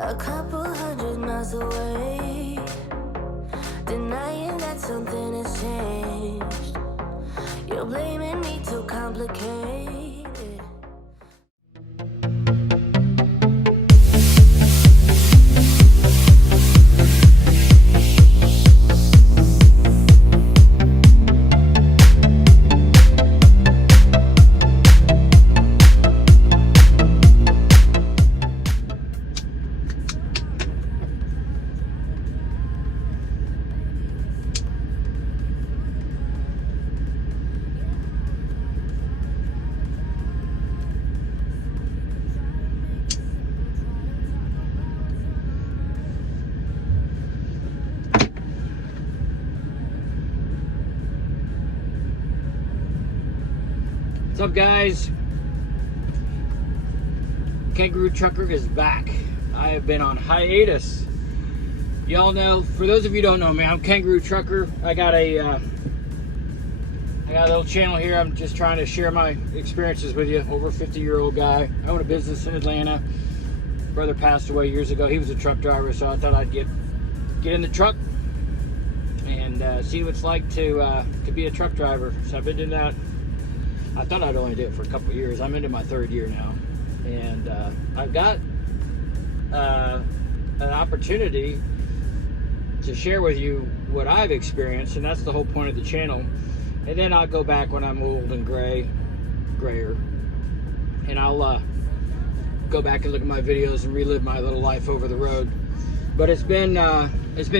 a couple 100 miles away, denying that something has changed. You're blaming me too complicated. What's up, guys? Kangaroo Trucker is back. I have been on hiatus. Y'all know, for those of you who don't know me, I'm Kangaroo Trucker. I got a little channel here. I'm just trying to share my experiences with you. Over 50-year-old guy. I own a business in Atlanta. Brother passed away years ago. He was a truck driver, so I thought I'd get in the truck and see what it's like to be a truck driver. So I've been doing that. I thought I'd only do it for a couple of years. I'm into my third year now, and I've got an opportunity to share with you what I've experienced, and that's the whole point of the channel. And then I'll go back when I'm old and grayer, and I'll go back and look at my videos and relive my little life over the road. But it's been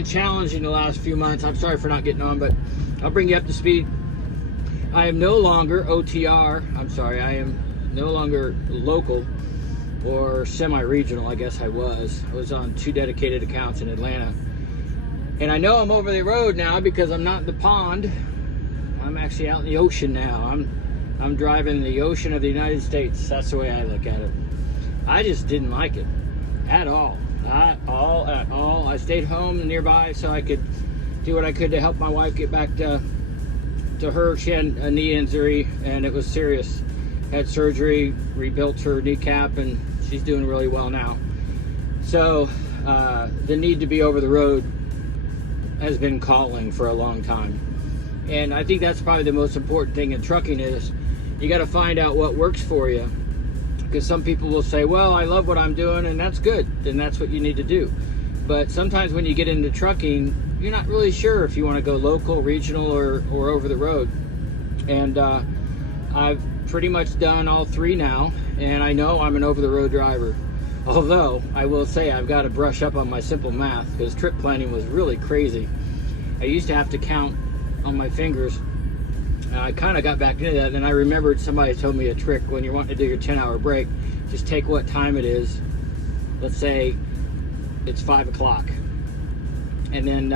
challenging the last few months. I'm sorry for not getting on, but I'll bring you up to speed. I am no longer OTR. I'm sorry, I am no longer local or semi-regional. I guess I was on 2 dedicated accounts in Atlanta. And I know I'm over the road now because I'm not in the pond. I'm actually out in the ocean now. I'm driving the ocean of the United States. That's the way I look at it. I just didn't like it at all. At all. I stayed home nearby so I could do what I could to help my wife get back to her. She had a knee injury and it was serious. Had surgery, rebuilt her kneecap, and she's doing really well now. So the need to be over the road has been calling for a long time. And I think that's probably the most important thing in trucking is you got to find out what works for you. Because some people will say, well, I love what I'm doing, and that's good, and that's what you need to do. But sometimes when you get into trucking, you're not really sure if you want to go local, regional, or over the road. And I've pretty much done all 3 now, and I know I'm an over-the-road driver. Although, I will say I've got to brush up on my simple math, because trip planning was really crazy. I used to have to count on my fingers. And I kind of got back into that, and I remembered somebody told me a trick. When you're wanting to do your 10-hour break, just take what time it is. Let's say it's 5 o'clock. And then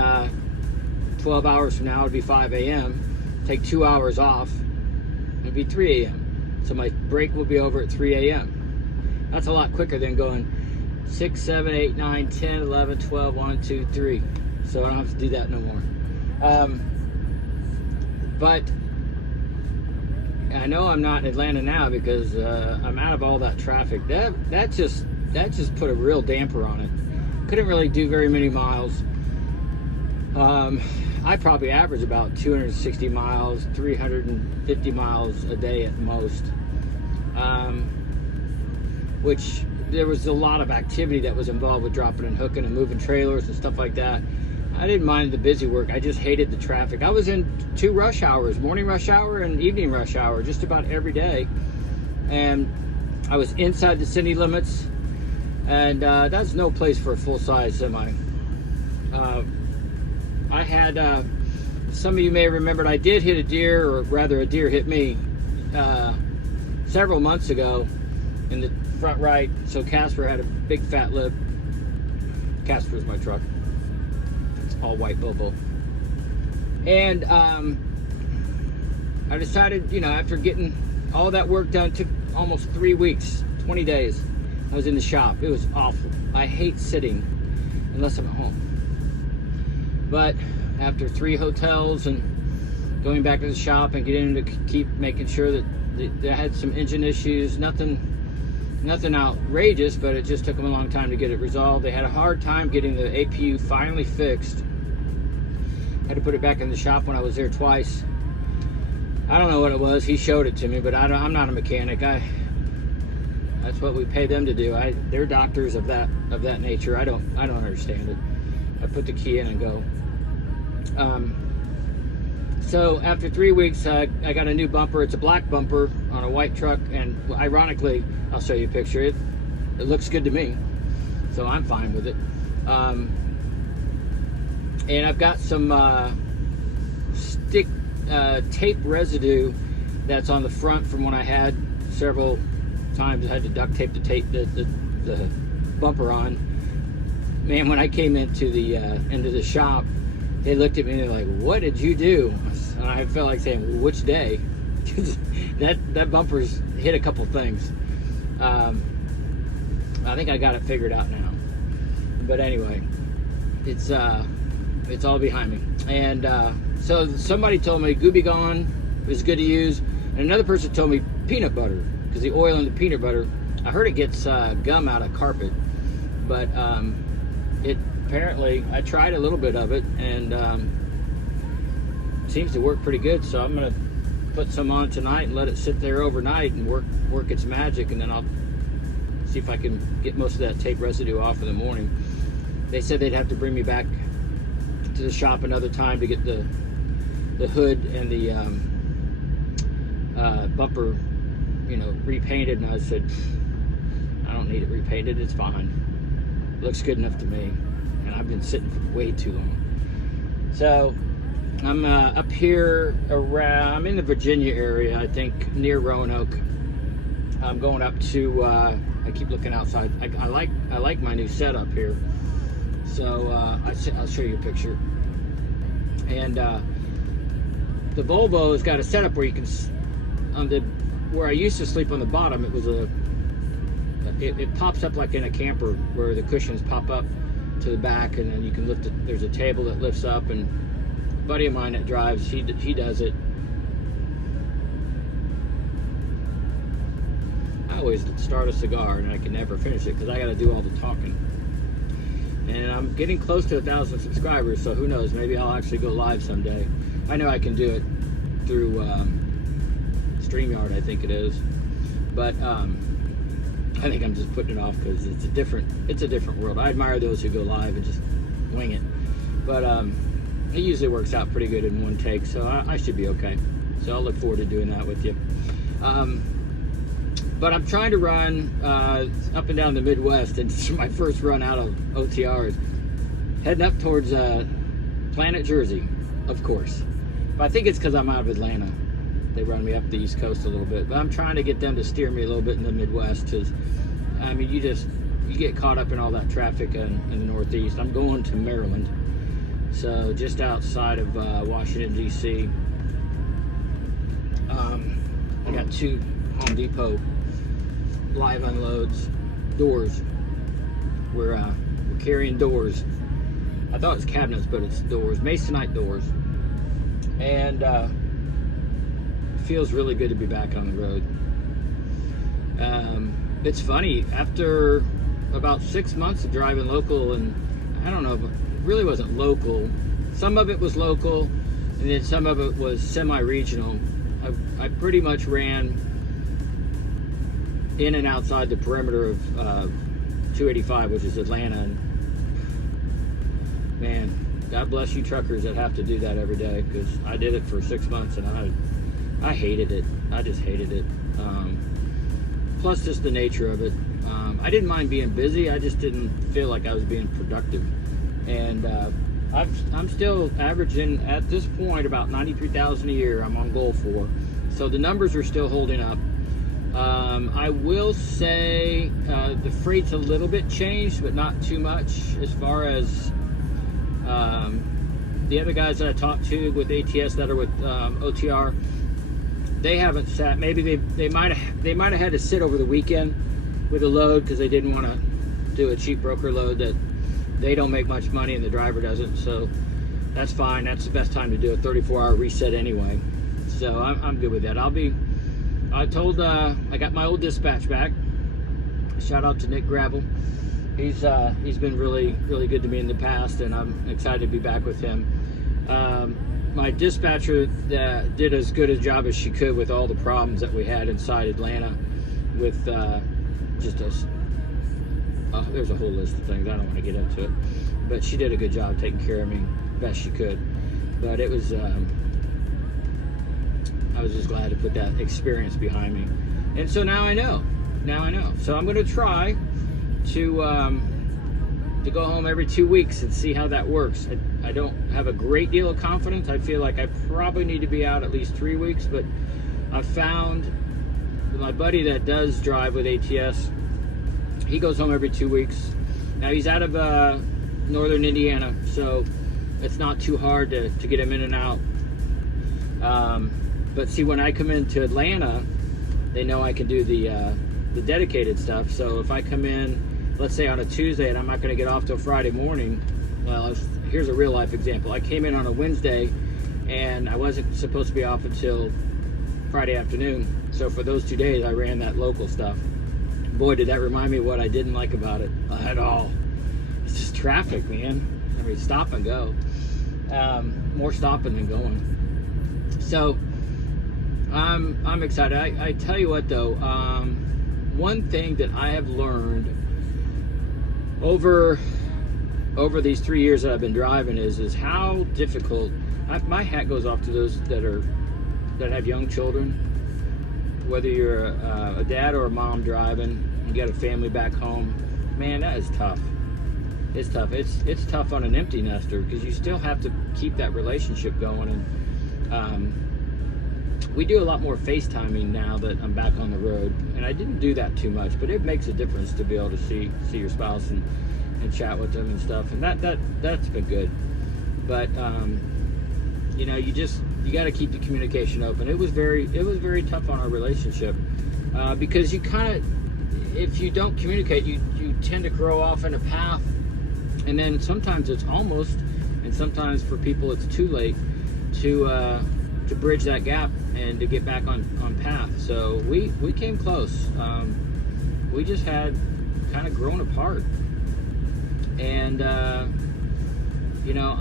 12 hours from now, it'd be 5 a.m. Take 2 hours off, it'd be 3 a.m. So my break will be over at 3 a.m. That's a lot quicker than going 6, 7, 8, 9, 10, 11, 12, 1, 2, 3. So I don't have to do that no more. But I know I'm not in Atlanta now because I'm out of all that traffic. That just put a real damper on it. Couldn't really do very many miles. I probably average about 260 miles, 350 miles a day at most. Which there was a lot of activity that was involved with dropping and hooking and moving trailers and stuff like that. I didn't mind the busy work. I just hated the traffic. I was in 2 rush hours, morning rush hour and evening rush hour, just about every day. And I was inside the city limits, and that's no place for a full-size semi. I had, some of you may have remembered, I did hit a deer, or rather a deer hit me several months ago in the front right. So Casper had a big fat lip. Casper's my truck. All white Bobo. And I decided, after getting all that work done, took almost 3 weeks, 20 days. I was in the shop. It was awful. I hate sitting unless I'm at home. But after 3 hotels and going back to the shop and getting to keep making sure that they had some engine issues, nothing Nothing outrageous, but it just took them a long time to get it resolved. They had a hard time getting the APU finally fixed. Had to put it back in the shop when I was there twice. I don't know what it was. He showed it to me, but I'm not a mechanic. That's what we pay them to do. They're doctors of that nature. I don't understand it. I put the key in and go. So after 3 weeks, I got a new bumper. It's a black bumper on a white truck, and ironically, I'll show you a picture. It looks good to me, so I'm fine with it. And I've got some stick tape residue that's on the front from when I had several times I had to duct tape the bumper on. Man, when I came into the shop, they looked at me and they're like, "What did you do?" And I felt like saying, well, "Which day?" that bumper's hit a couple things. I think I got it figured out now. But anyway, it's all behind me. And so somebody told me Gooby Gone is good to use, and another person told me peanut butter, because the oil in the peanut butter, I heard it gets gum out of carpet, but it apparently, I tried a little bit of it, and it seems to work pretty good. So I'm gonna put some on tonight and let it sit there overnight and work its magic, and then I'll see if I can get most of that tape residue off in the morning. They said they'd have to bring me back to the shop another time to get the hood and the bumper, repainted, and I said, I don't need it repainted, it's fine. It looks good enough to me, and I've been sitting for way too long. So I'm up here around, I'm in the Virginia area, I think, near Roanoke. I'm going up to, I keep looking outside. I like my new setup here. So I'll show you a picture. And the Volvo has got a setup where you can, where I used to sleep on the bottom, it pops up like in a camper where the cushions pop up to the back, and then you can lift it. There's a table that lifts up, and a buddy of mine that drives, he does it. I always start a cigar and I can never finish it because I got to do all the talking. And I'm getting close to 1,000 subscribers, so who knows, maybe I'll actually go live someday. I know I can do it through StreamYard, I think it is, but I think I'm just putting it off because it's a different world. I admire those who go live and just wing it, but it usually works out pretty good in one take, so I should be okay. So I'll look forward to doing that with you. But I'm trying to run up and down the Midwest, and this is my first run out of OTRs. Heading up towards Planet Jersey, of course. But I think it's because I'm out of Atlanta. They run me up the East Coast a little bit. But I'm trying to get them to steer me a little bit in the Midwest, because, I mean, you get caught up in all that traffic in the Northeast. I'm going to Maryland, so just outside of Washington, D.C. I got 2 Home Depot live unloads, doors. We're carrying doors. I thought it was cabinets, but it's doors, masonite doors. And it feels really good to be back on the road. It's funny, after about 6 months of driving local, and I don't know, but it really wasn't local. Some of it was local, and then some of it was semi-regional. I pretty much ran in and outside the perimeter of 285, which is Atlanta. And man, God bless you truckers that have to do that every day, because I did it for 6 months and I hated it. I just hated it. Plus just the nature of it. I didn't mind being busy, I just didn't feel like I was being productive. And I'm still averaging at this point about 93,000 a year I'm on goal for. So the numbers are still holding up. I will say the freight's a little bit changed, but not too much. As far as the other guys that I talked to with ATS that are with OTR, they haven't sat. Maybe they might have had to sit over the weekend with a load because they didn't want to do a cheap broker load that they don't make much money and the driver doesn't. So that's fine. That's the best time to do a 34-hour reset anyway. So I'm good with that. I got my old dispatch back, Shout out to Nick Gravel. He's been really good to me in the past, and I'm excited to be back with him. My dispatcher that did as good a job as she could with all the problems that we had inside Atlanta with just us. There's a whole list of things. I don't want to get into it, but she did a good job taking care of me best she could. But it was I was just glad to put that experience behind me, and so now I know. So I'm going to try to go home every 2 weeks and see how that works. I don't have a great deal of confidence. I feel like I probably need to be out at least 3 weeks, but I found my buddy that does drive with ATS, he goes home every 2 weeks. Now he's out of northern Indiana, so it's not too hard to get him in and out. But see, when I come into Atlanta, they know I can do the dedicated stuff. So if I come in, let's say on a Tuesday, and I'm not going to get off till Friday morning, well, here's a real life example. I came in on a Wednesday, and I wasn't supposed to be off until Friday afternoon. So for those 2 days, I ran that local stuff. Boy, did that remind me of what I didn't like about it at all. It's just traffic, man. I mean, stop and go. More stopping than going. So I'm excited. I tell you what, though, one thing that I have learned over these 3 years that I've been driving is how difficult. My hat goes off to those that have young children. Whether you're a dad or a mom driving, you got a family back home, man, that is tough. It's tough. It's tough on an empty nester because you still have to keep that relationship going. And we do a lot more FaceTiming now that I'm back on the road, and I didn't do that too much, but it makes a difference to be able to see your spouse and chat with them and stuff, and that's been good. But you got to keep the communication open. It was very tough on our relationship because you kind of, if you don't communicate, you tend to grow off in a path, and then sometimes it's almost, and sometimes for people it's too late to bridge that gap and to get back on path. So we came close. We just had kind of grown apart, and I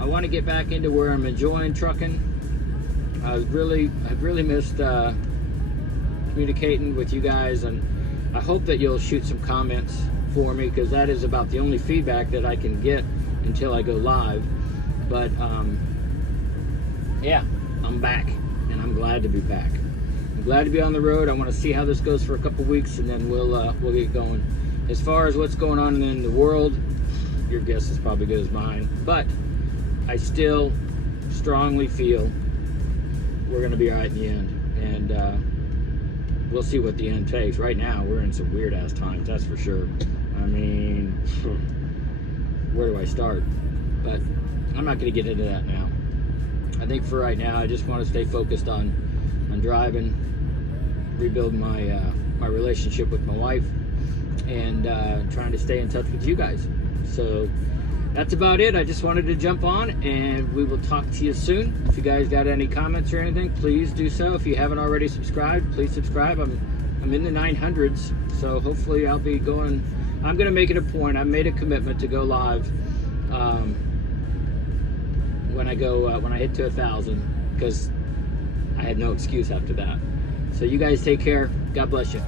want to get back into where I'm enjoying trucking. I've really missed communicating with you guys, and I hope that you'll shoot some comments for me, because that is about the only feedback that I can get until I go live. But yeah, I'm back, and I'm glad to be back. I'm glad to be on the road. I want to see how this goes for a couple weeks, and then we'll get going. As far as what's going on in the world, your guess is probably good as mine, but I still strongly feel we're going to be all right in the end, and we'll see what the end takes. Right now, we're in some weird ass times, that's for sure. I mean, where do I start? But I'm not going to get into that now. I think for right now, I just want to stay focused on driving, rebuilding my relationship with my wife, and trying to stay in touch with you guys. So that's about it. I just wanted to jump on, and we will talk to you soon. If you guys got any comments or anything, please do so. If you haven't already subscribed, please subscribe. I'm in the 900s, so hopefully I'll be going. I'm going to make it a point. I made a commitment to go live when I hit to 1,000, because I had no excuse after that. So you guys take care. God bless you.